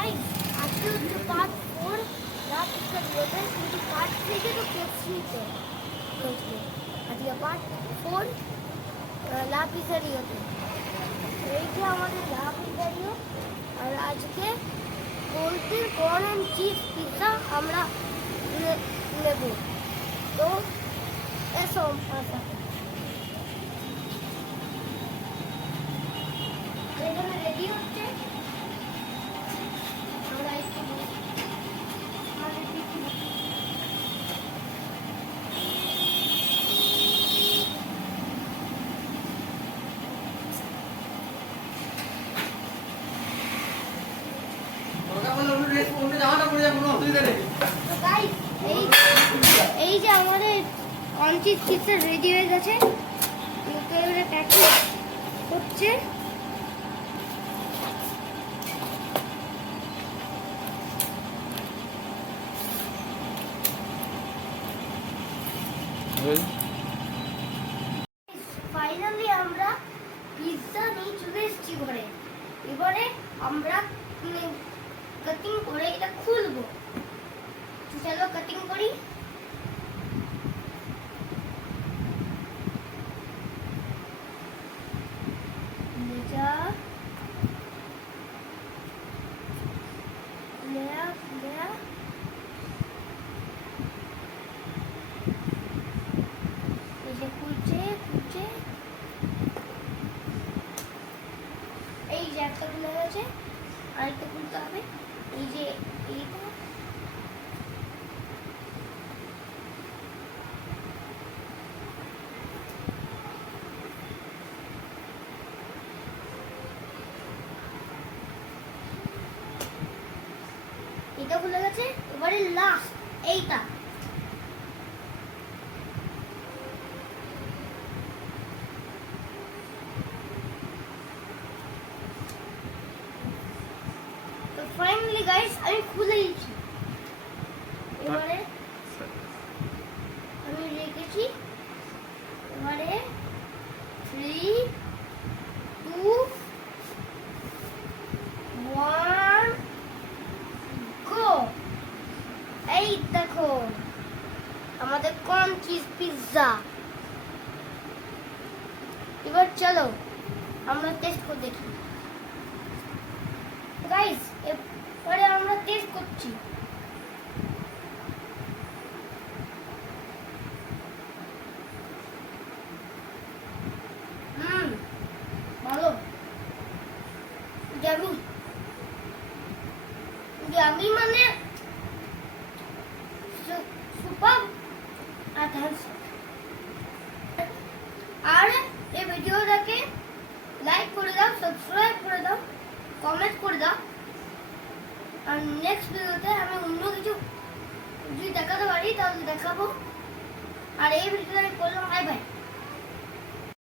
গাইস আজকে হচ্ছে পার্ট 4 রাত পিজার রিওতে, কিন্তু পার্ট 3 কে তো কেসিতে হয়েছিল। আজকে পার্ট 4 লা পিজারিওতে। এই যে আমাদের লা পিজারিও, আর আজকে পোলট্রির কর্ন অ্যান্ড চিজ পিৎজা আমরা নেব। তো এসো আমার সাথে। এখানে রেডি হচ্ছে। আমরা একটু এই যে আমাদের কনচিজ চিপস রেডি হয়ে গেছে, এবারে প্যাকিং হচ্ছে। ফাইনালি আমরা পিৎজা নিয়ে চলে এসেছি ঘরে। এবারে আমরা কাটিং করে এটা খুলবো। চলো কাটিং করি। এই যে একটা খুলে গেছে, আরেকটা খুলতে হবে। এই যে এইটা এটা খুলে গেছে। এবারে লাস্ট এইটা। তো ফাইনালি গাইস আমি খুলে দিয়েছি। এবারে আমি রেখেছি। এবারে 3 2 1 গো। এই দেখো আমাদের কর্ন চিজ পিৎজা। এবার চলো আমরা টেস্ট করে দেখি। গাইস এবারে আমরা টেস্ট করছি। ভালো, জামি জামি মানে সুপার। আর এই ভিডিওটাকে লাইক করে দাও, সাবস্ক্রাইব করে দাও, কমেন্ট করে দাও। আর নেক্সট ভিডিওতে আমি অন্য কিছু যদি দেখাতে পারি তাহলে দেখাবো। আর এই ভিডিওটা আমি করলাম, বাই বাই।